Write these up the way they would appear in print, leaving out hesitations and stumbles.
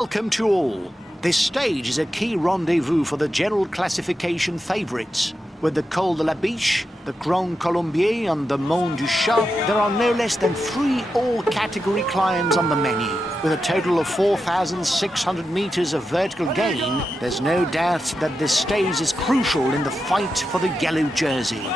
Welcome to all. This stage is a key rendezvous for the general classification favourites. With the Col de la Biche, the Grand Colombier and the Mont du Chat, there are no less than 3 all-category climbs on the menu. With a total of 4,600 metres of vertical gain, there's no doubt that this stage is crucial in the fight for the yellow jersey.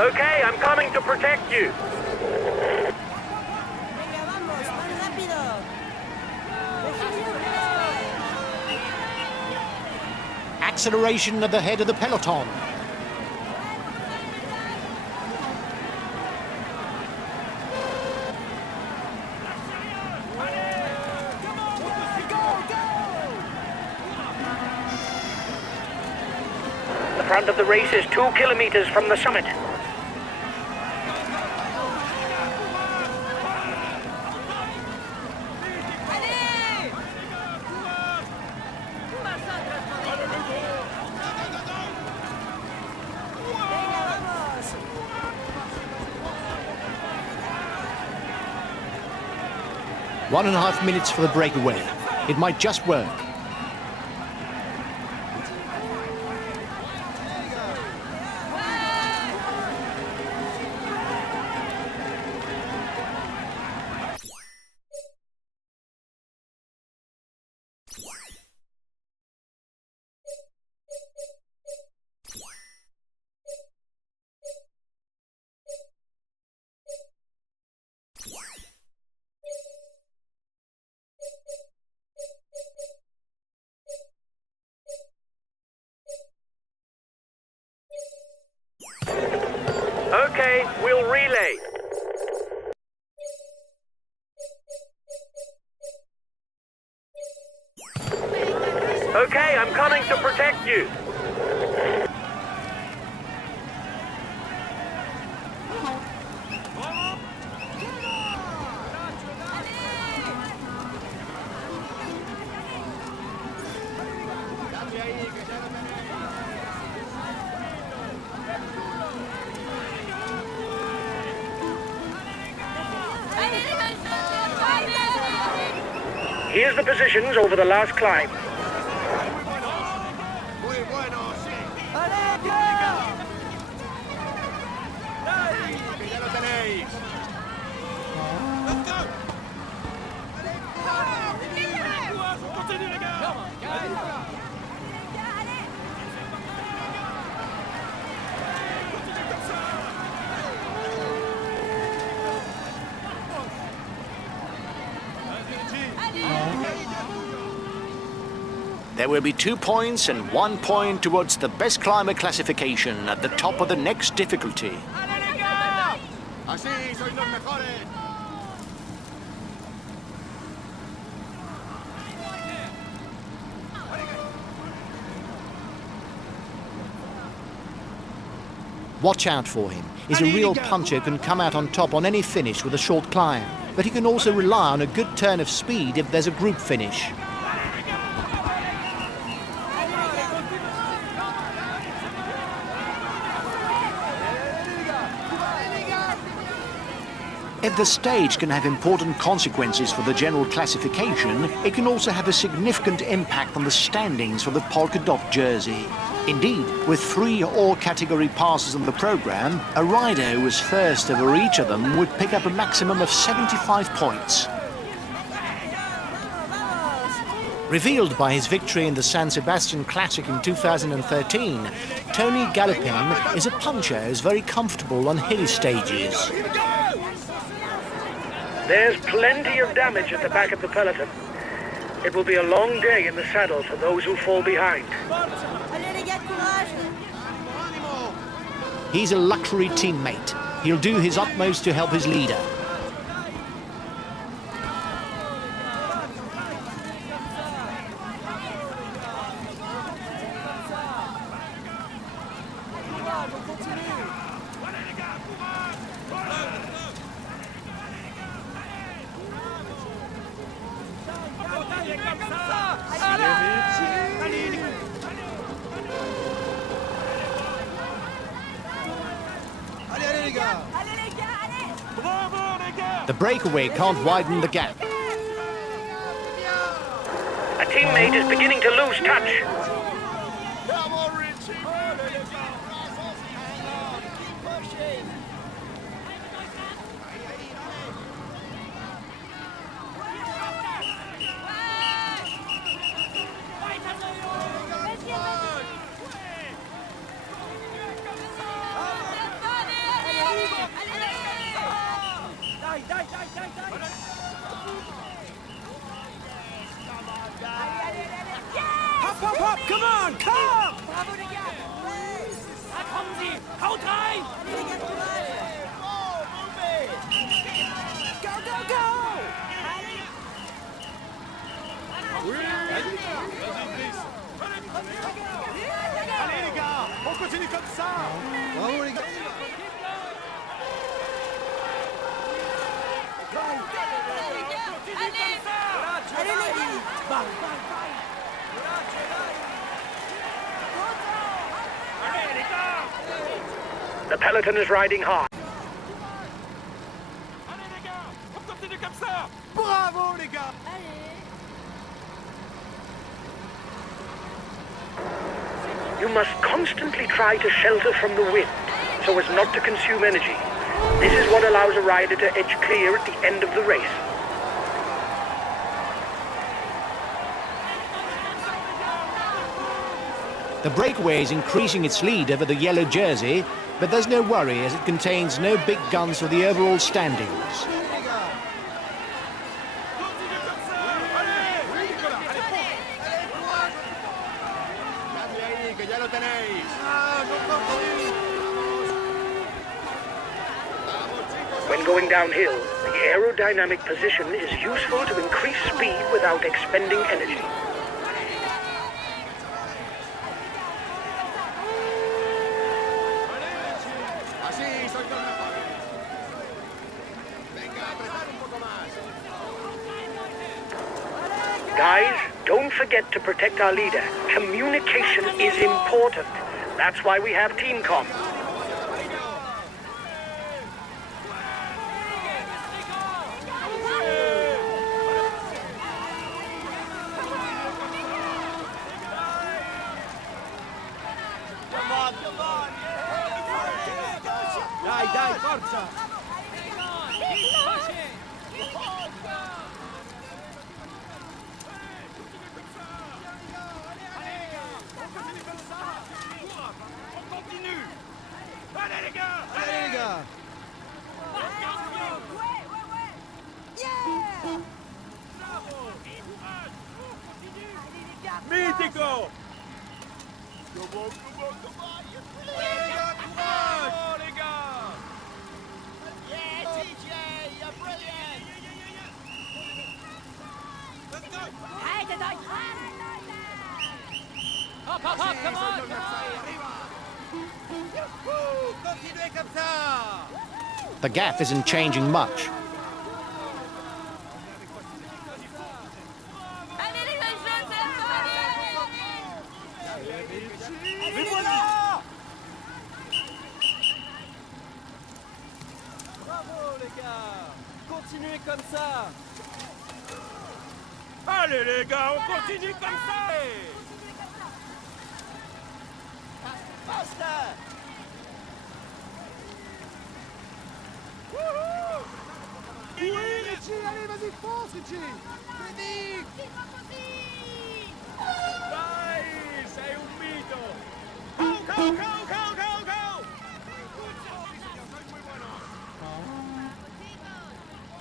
Okay, I'm coming to protect you. Acceleration at the head of the peloton. The front of the race is 2 kilometers from the summit. One and a half minutes for the breakaway. It might just work. Okay, we'll relay. Okay, I'm coming to protect you. Here's the positions over the last climb. There will be 2 points and 1 point towards the best climber classification at the top of the next difficulty. Watch out for him. He's a real puncher, can come out on top on any finish with a short climb. But he can also rely on a good turn of speed if there's a group finish. If the stage can have important consequences for the general classification, it can also have a significant impact on the standings for the polka dot jersey. Indeed, with 3 all-category passes on the programme, a rider who was first over each of them would pick up a maximum of 75 points. Revealed by his victory in the San Sebastian Classic in 2013, Tony Galopin is a puncher who's very comfortable on hilly stages. There's plenty of damage at the back of the peloton. It will be a long day in the saddle for those who fall behind. He's a luxury teammate. He'll do his utmost to help his leader. The breakaway can't widen the gap. A teammate is beginning to lose touch. Hop, come on, come! Bravo les gars! Da kommen sie! Haut rein! Go, go, go! Allez les gars, on continue comme ça. Bravo les gars. Allez les gars! Bang, bang, bang! The peloton is riding hard. Allez les gars, on continue comme ça. Bravo les gars. You must constantly try to shelter from the wind so as not to consume energy. This is what allows a rider to edge clear at the end of the race. The breakaway is increasing its lead over the yellow jersey, but there's no worry as it contains no big guns for the overall standings. When going downhill, the aerodynamic position is useful to increase speed without expending energy. Guys, don't forget to protect our leader. Communication is important. That's why we have team comm. Dai, forza. Allez les gars. Mitico. Come on. Oh les gars. Yeah, TJ, you're brilliant. Let's go. Hop, hop, hop, come on! Continuez comme ça. The gap isn't changing much. Mais voilà. Bravo les gars! Continuez comme ça! Allez les gars, on continue comme ça. Basta! Oui, Richie, allez, vas-y, fonce, Richie. Vedi. Vai, sei un mito. Go.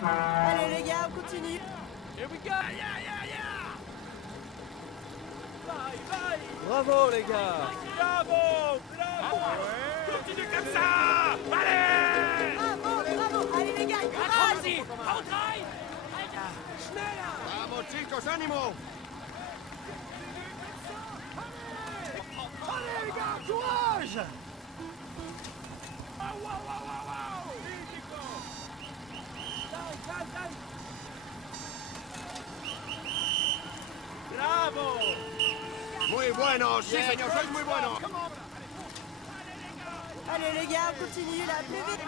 Allez les gars, on continue! Here we go. Yeah. Vai. Bravo les gars! Bravo. Continue comme ça. Allez. Bravo! Allez les gars, courage! Haut rein. Schneller. Bravo, chicos, ánimo. Allez les gars, courage. Wow. Mitico. Dai. Bravo. Muy bueno, sí señor, sois muy bueno. Allez les gars, on continue là, plus vite!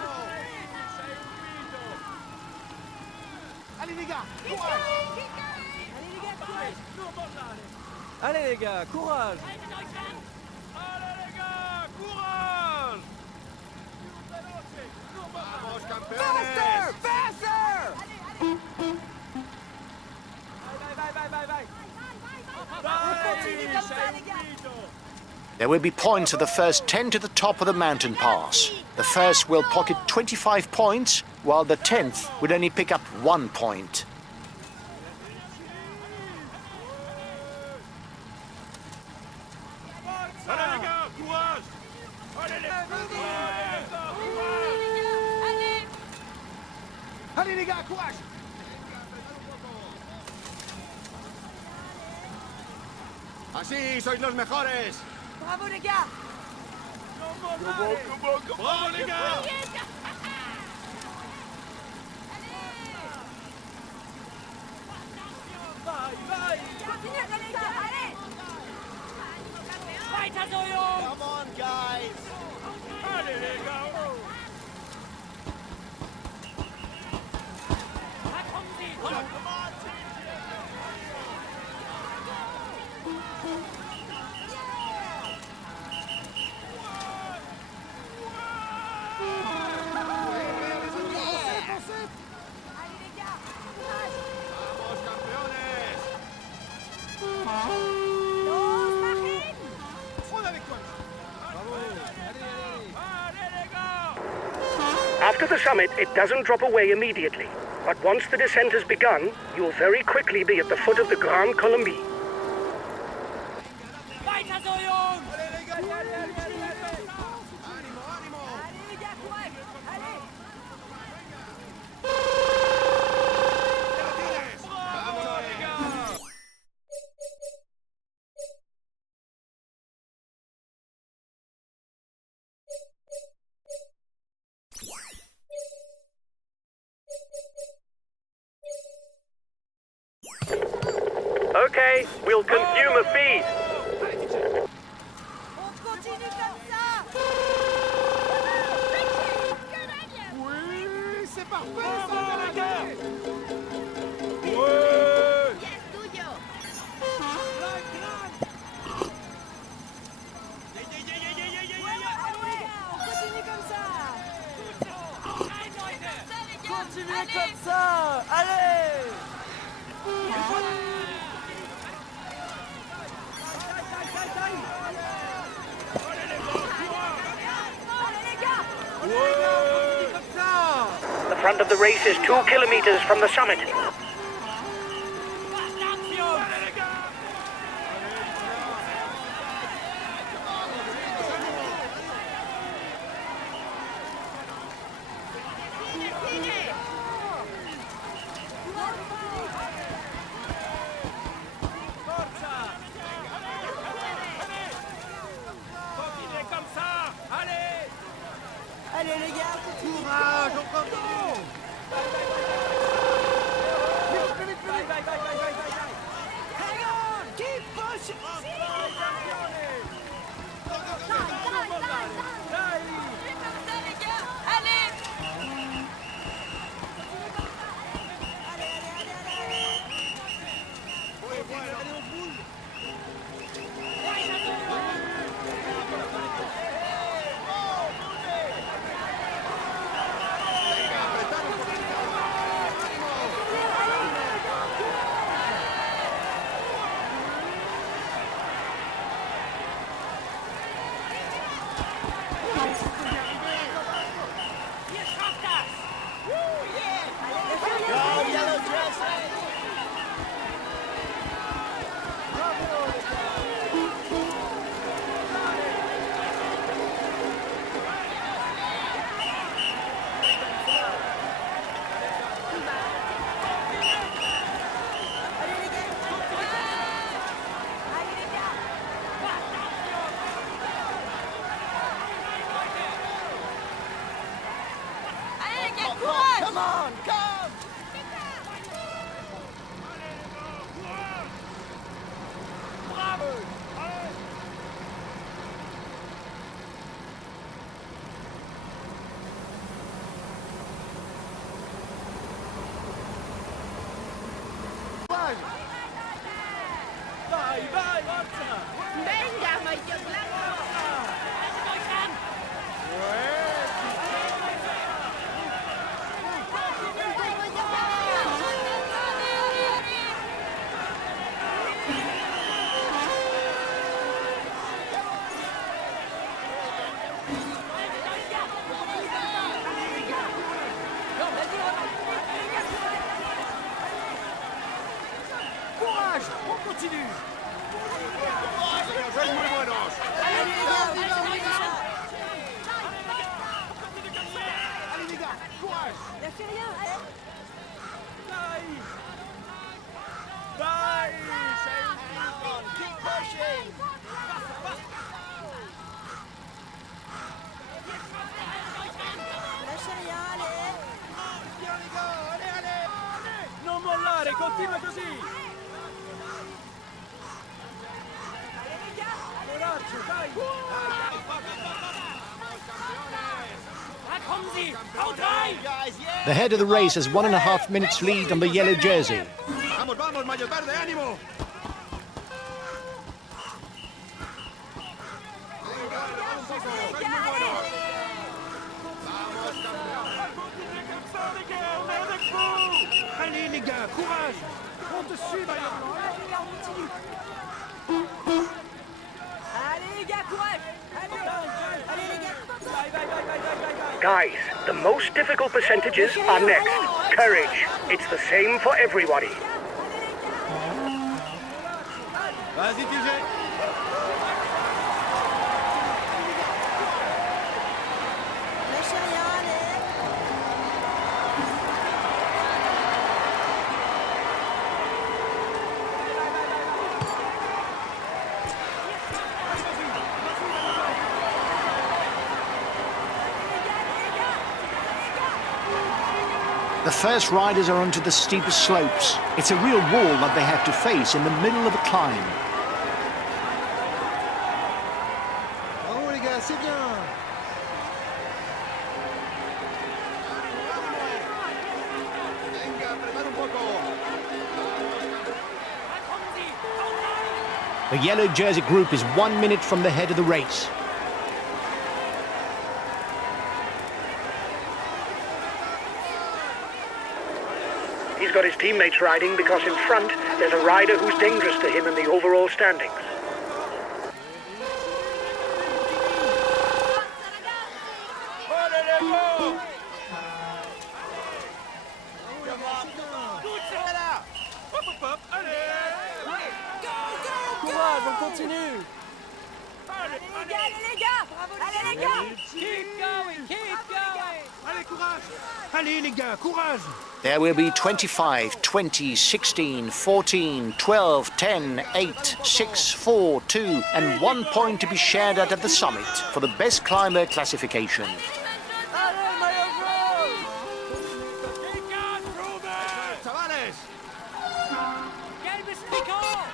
Allez les gars, courage. Allez les gars, courage. Allez les gars, courage! Vamos campeones. Faster! There will be points for the first 10 to the top of the mountain pass. The first will pocket 25 points, while the 10th will only pick up 1 point. Allez les gars, courage! Allez les gars, courage! Allez les gars, courage. Así sois los mejores. Bravo les gars. Bravo les gars! Weiter so, Jungs. Come on, guys. Allez les gars! Da kommen sie. Vamos campeones. On avec toi. Allez les gars! After the summit, it doesn't drop away immediately. But once the descent has begun, you'll very quickly be at the foot of the Grand Colombier. Weiter so, Jungs. Ánimo, ánimo. Bravo les gars! Okay, we'll consume a feed. On continue comme ça. Oui, c'est parfait. Bravo les gars! On continue comme ça. Continuez comme ça. Allez. The front of the race is 2 kilometers from the summit. Continuez comme ça! Allez! Allez les gars, Courage, on continue. hang on, keep pushing. Venga, Michael Blanco! Courage, on continue. ¡Sois muy buenos! Allez les gars, courage. Lâchez rien, allez! Keep pushing. Lâchez rien, allez! Bien les gars, allez, allez. Non mollare, continua così. Coraggio, dai. Da kommen sie! Haut rein! The head of the race has 1.5 minutes lead on the yellow jersey. ¡Vamos, vamos, Mayo Verde, ánimo! Allez les gars, courage. On te suit, Maillot Blanc. Allez, les gars, on continue! Allez, les gars, courage! Allez! Allez, les gars! Guys, the most difficult percentages are next. Courage. It's the same for everybody. Vas-y, TJ! Lâchez rien, allez! The first riders are onto the steepest slopes. It's a real wall that they have to face in the middle of a climb. Bravo les gars, c'est bien. Venga, prepara un poco. The yellow jersey group is 1 minute from the head of the race. He's got his teammates riding because in front there's a rider who's dangerous to him in the overall standings. ¡Allez, les gars! Hop, hop, hop, allez! Courage, on continue. Allez, Allez, les gars! Allez, les gars! Keep going, keep going. Allez, courage. Allez les gars, courage. There will be 25, 20, 16, 14, 12, 10, 8, 6, 4, 2 and 1 point to be shared out at the summit for the best climber classification. Allez, Maillot Blanc. ¡Chavales! Gelbes Trikot!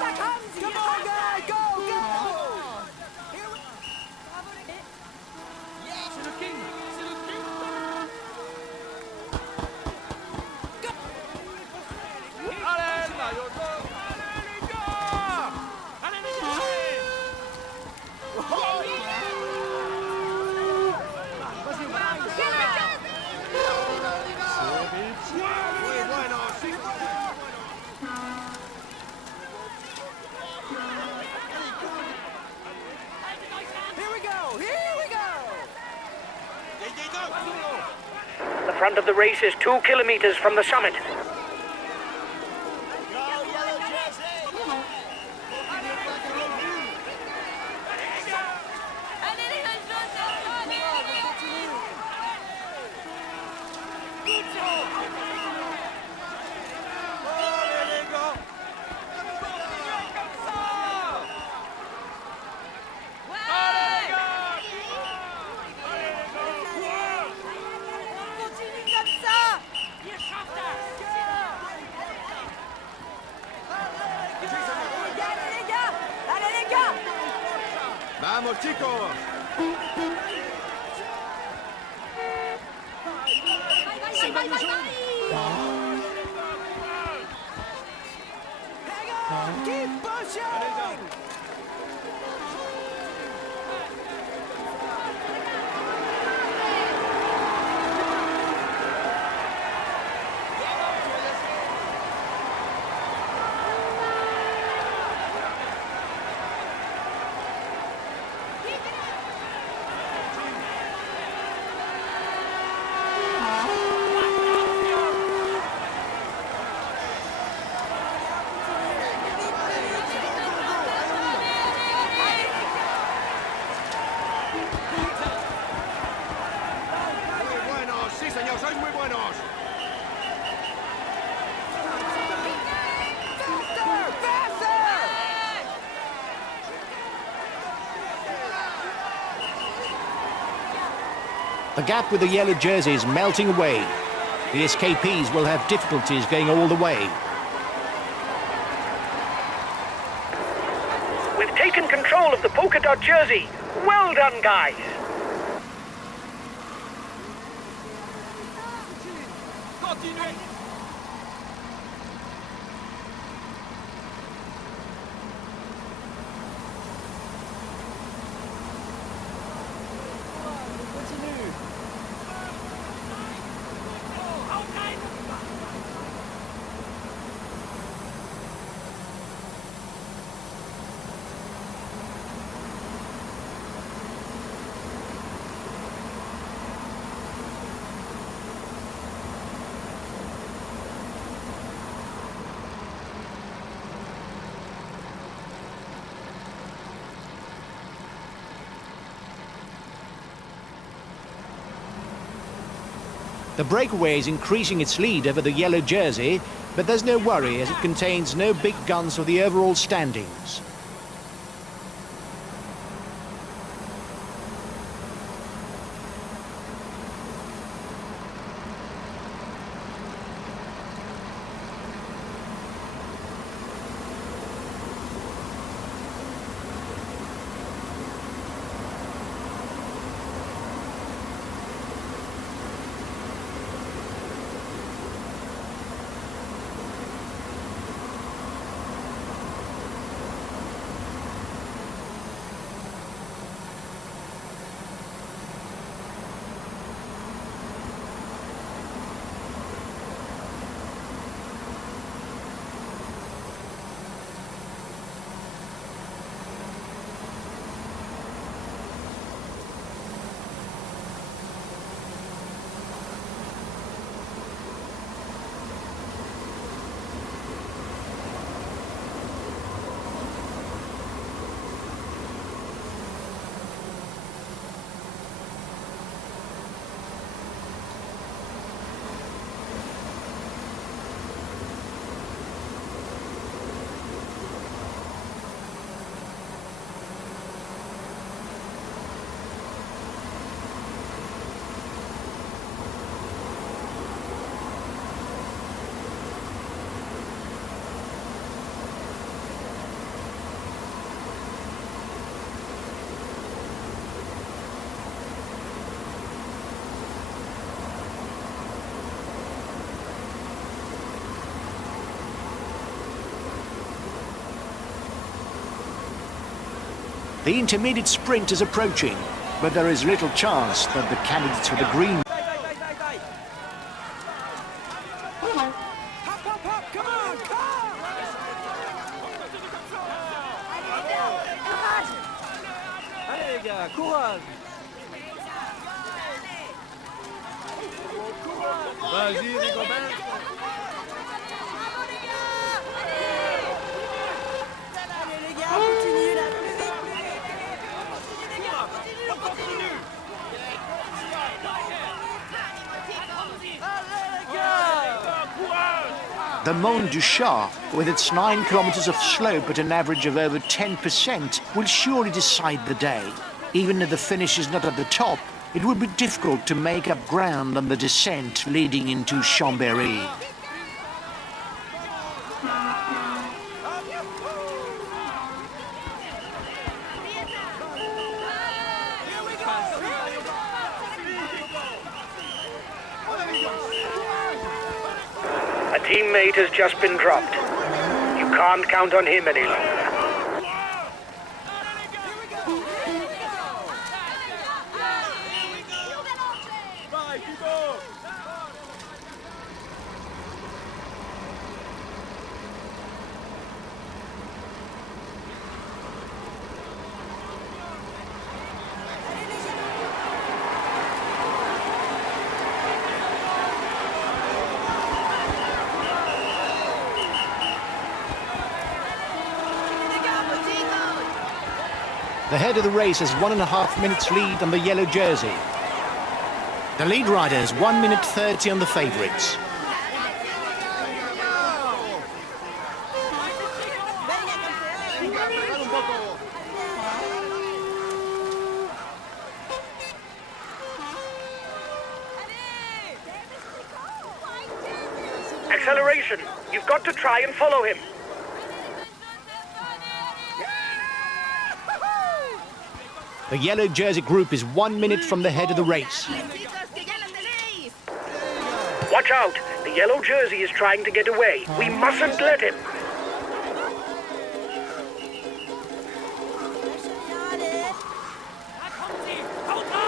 Da kommen sie! Come on, guys, go, go. C'est le king, c'est le king. ¡Allez, le Maillot Verde! ¡Allez, les gars! ¡Allez, les gars! Muy bueno, sí, muy bueno. Here we go, here we go. The front of the race is 2 kilometers from the summit. Allez, les ¡Allez, les gars! continue comme ça! Ihr schafft das! Allez, les gars! Allez, les gars! ¡Vamos, chicos! Vai, vai, vai, vai! Keep pushing! Sí, señor, sois muy buenos. The gap with the yellow jersey is melting away. The escapees will have difficulties going all the way. We've taken control of the polka dot jersey. Well done, guys. Continuez. The breakaway is increasing its lead over the yellow jersey, but there's no worry as it contains no big guns for the overall standings. The intermediate sprint is approaching, but there is little chance that the candidates for the green Vai, vai, vai, vai, vai! Hop, hop, hop! Come on, come! Allez les gars, courage! Vas-y, Rigobert. Allez les gars, continue là, plus vite, On continue. Allez les gars! Courage. The Mont du Chat, with its 9 kilometers of slope at an average of over 10%, will surely decide the day. Even if the finish is not at the top, it would be difficult to make up ground on the descent leading into Chambéry. Here we teammate has just been dropped. You can't count on him any longer. Vai, Figo! The head of the race has 1.5 minutes lead on the yellow jersey. The lead rider has 1 minute 30 on the favourites. Acceleration! You've got to try and follow him. The yellow jersey group is 1 minute from the head of the race. Watch out! The yellow jersey is trying to get away. We mustn't let him.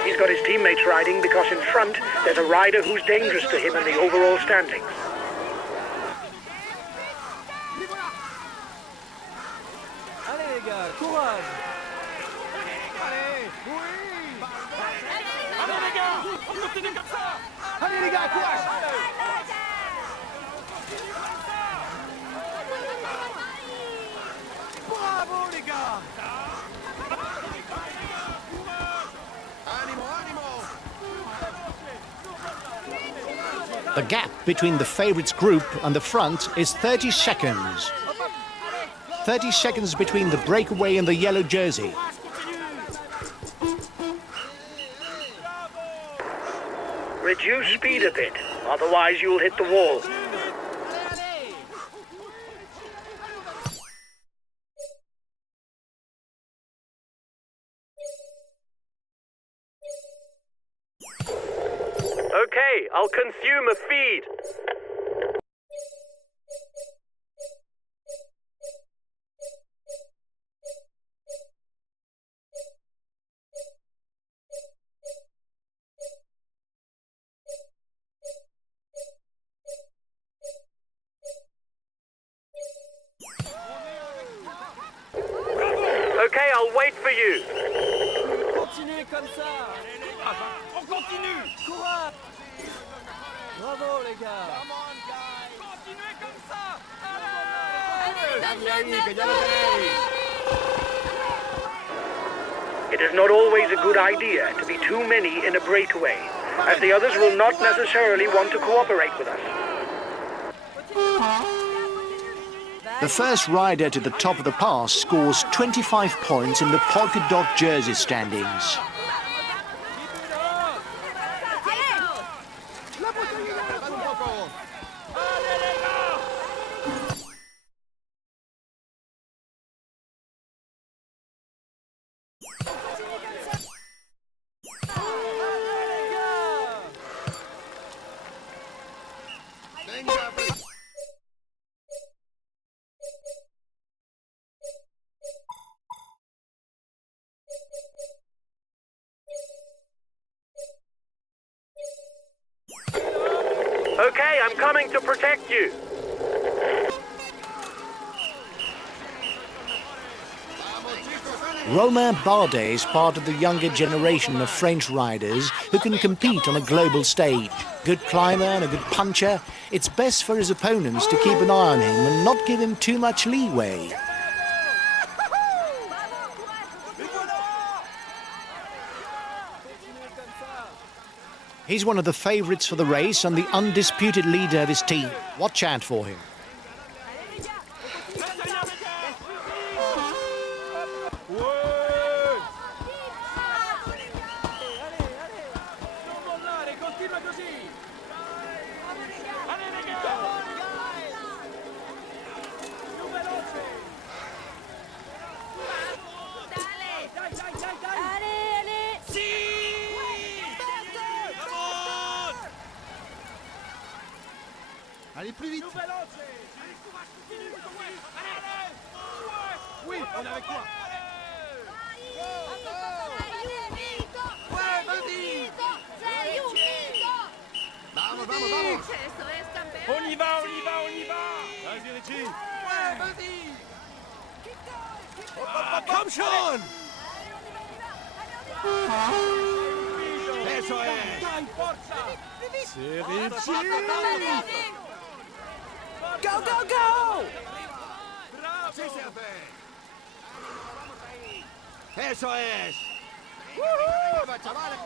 He's got his teammates riding because in front there's a rider who's dangerous to him in the overall standings. Allez les gars, courage. Allez les gars, on continue comme ça! Allez les gars, courage! Bravo les gars! Animo, animo! The gap between the favourites group and the front is 30 seconds. 30 seconds between the breakaway and the yellow jersey. Reduce speed a bit, otherwise you'll hit the wall. Okay, I'll consume a feed. Okay, I'll wait for you. Continuez comme ça. On continue! Courage. Bravo les gars. Continuez comme ça! It is not always a good idea to be too many in a breakaway, as the others will not necessarily want to cooperate with us. The first rider to the top of the pass scores 25 points in the polka dot jersey standings. Okay, I'm coming to protect you. Romain Bardet is part of the younger generation of French riders who can compete on a global stage. Good climber and a good puncher, it's best for his opponents to keep an eye on him and not give him too much leeway. He's one of the favourites for the race and the undisputed leader of his team. Watch out for him. Allez, plus vite. Oui, on est avec toi. Ouais, vas-y. Vamos, vamos, vamos. On y va, on y va, on y va. Vas-y, Richie. Ouais, vas-y. Come, Sean. Eso es. Dai, forza. C'est Richie. Go, go, go! Así se hace. Eso es. ¡Arriba, chavales!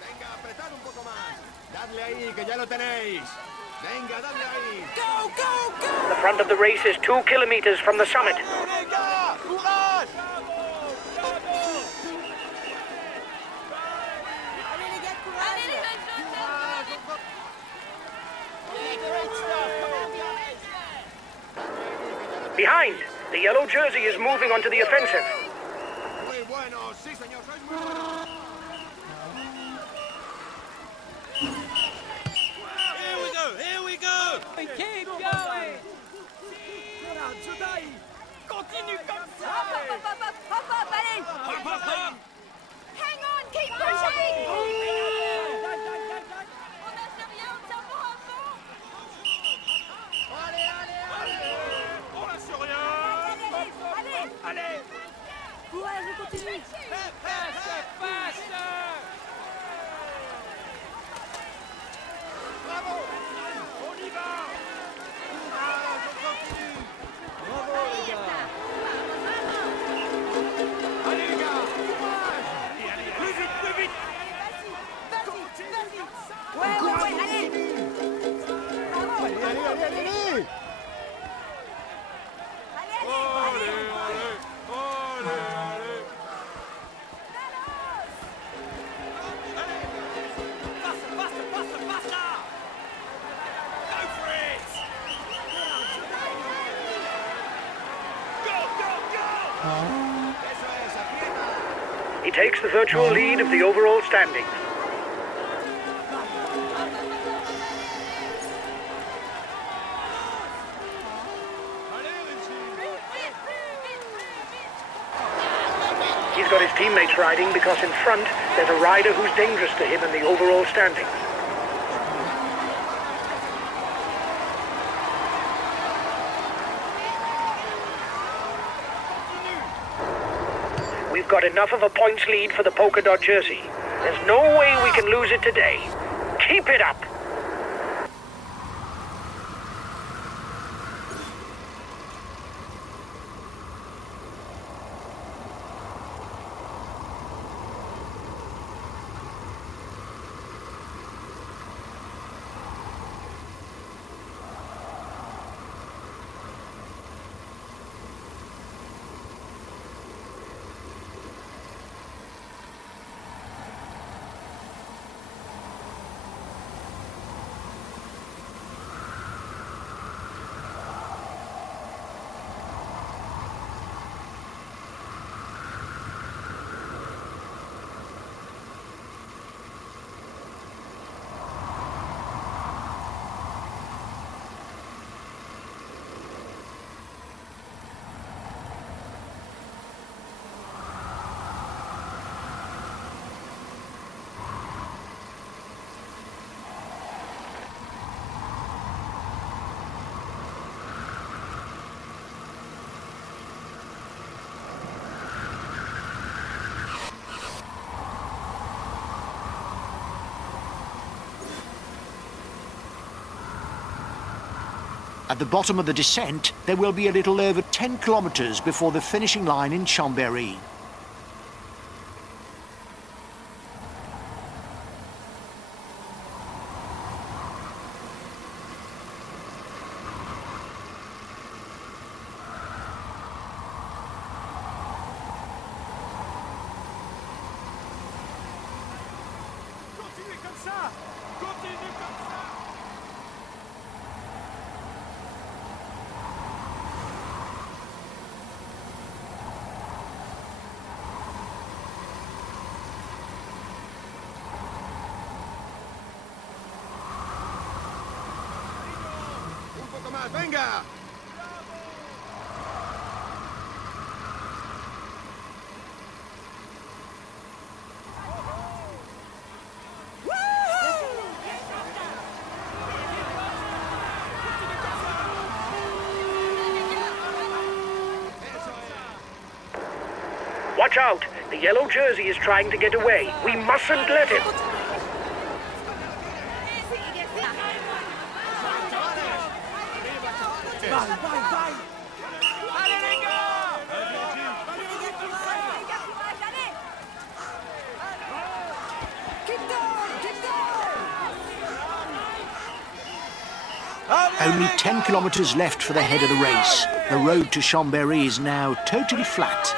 Venga, apretad un poco más. Dadle ahí, que ya lo tenéis. Venga, dadle ahí. Go, go, go! The front of the race is 2 kilometers from the summit. Venga, courage. Allez les gars, courage! Behind, the yellow jersey is moving onto the offensive. Muy bueno, sí, señor. Sois muy buenos. Here we go, here we go. Keep going! Coraggio, dai. Continue comme ça. Hop, hop, hop, hop, hop, hop, hop, allez! Hop, hop, hop. Hang on, keep pushing! On lâche rien. Allez! Allez. Courage, on continue! Passe, passe. Bravo. On y va. Courage, on continue. Bravo, les gars. Allez, les gars. Courage. Plus vite, plus vite. Vas-y, vas-y! Ouais, ouais, ouais, allez! Bravo! Allez, allez, allez, allez, allez. Allez, allez! Eso es, aprieta. He takes the virtual lead of the overall standings. He's got his teammates riding because in front there's a rider who's dangerous to him in the overall standings. We've got enough of a points lead for the polka dot jersey. There's no way we can lose it today. Keep it up! At the bottom of the descent, there will be a little over 10 kilometers before the finishing line in Chambéry. Continuez comme ça. Continue comme ça. más! ¡Venga! Watch out! The yellow jersey is trying to get away. We mustn't let him. Vai, vai, vai! Allez les gars! Allez les gars, courage, allez! Keep going, keep going! Only 10 kilometres left for the head of the race. The road to Chambéry is now totally flat.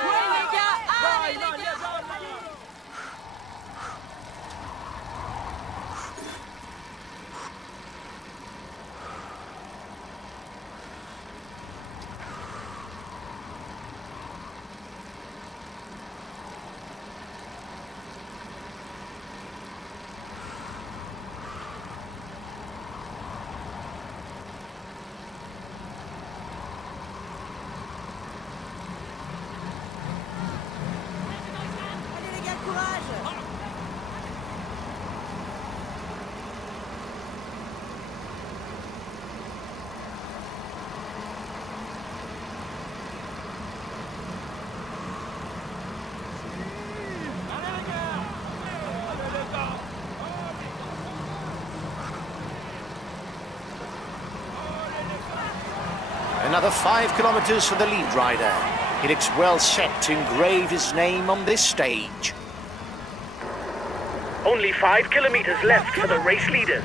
Allez les gars, courage! Another 5 kilometres for the lead rider. He looks well set to engrave his name on this stage. Only 5 kilometers left for the race leaders.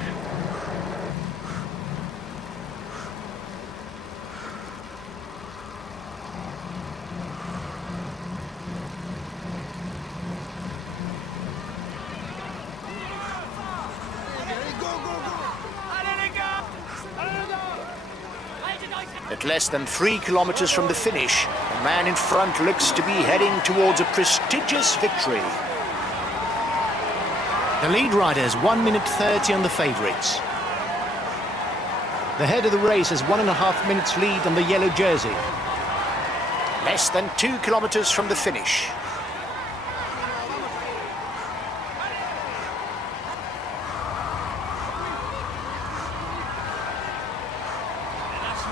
Allez les gars! Allez les gars! At less than 3 kilometres from the finish, the man in front looks to be heading towards a prestigious victory. The lead rider has 1 minute 30 on the favourites. The head of the race has 1.5 minutes lead on the yellow jersey. Less than 2 kilometres from the finish.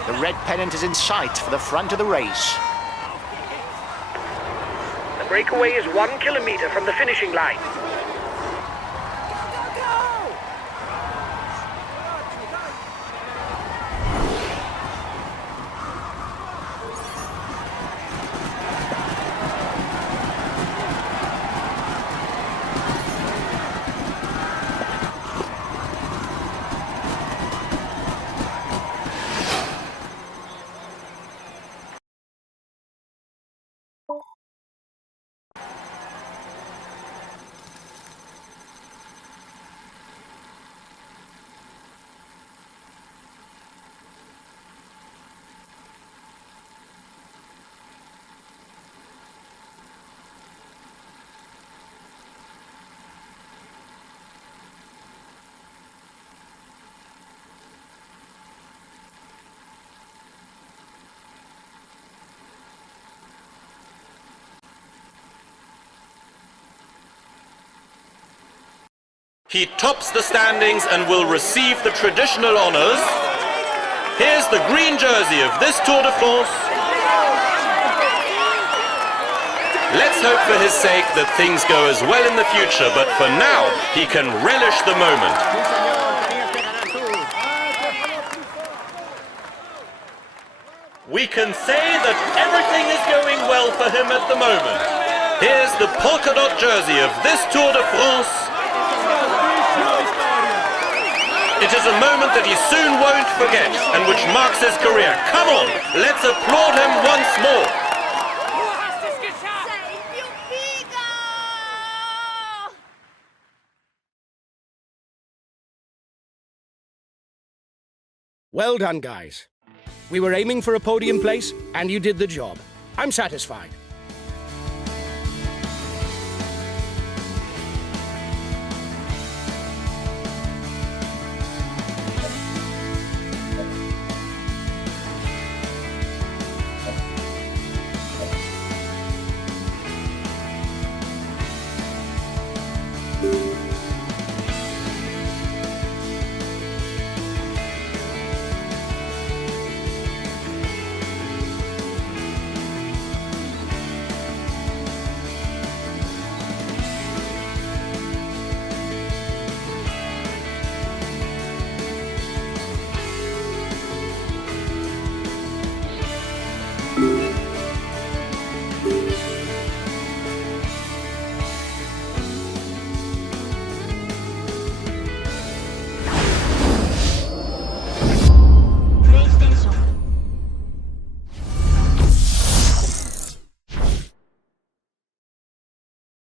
The red pennant is in sight for the front of the race. The breakaway is 1 kilometer from the finishing line. He tops the standings and will receive the traditional honours. Here's the green jersey of this Tour de France. Let's hope for his sake that things go as well in the future, but for now, he can relish the moment. We can say that everything is going well for him at the moment. Here's the polka dot jersey of this Tour de France. It is a moment that he soon won't forget and which marks his career. Come on, let's applaud him once more. Well done, guys. We were aiming for a podium place, and you did the job. I'm satisfied.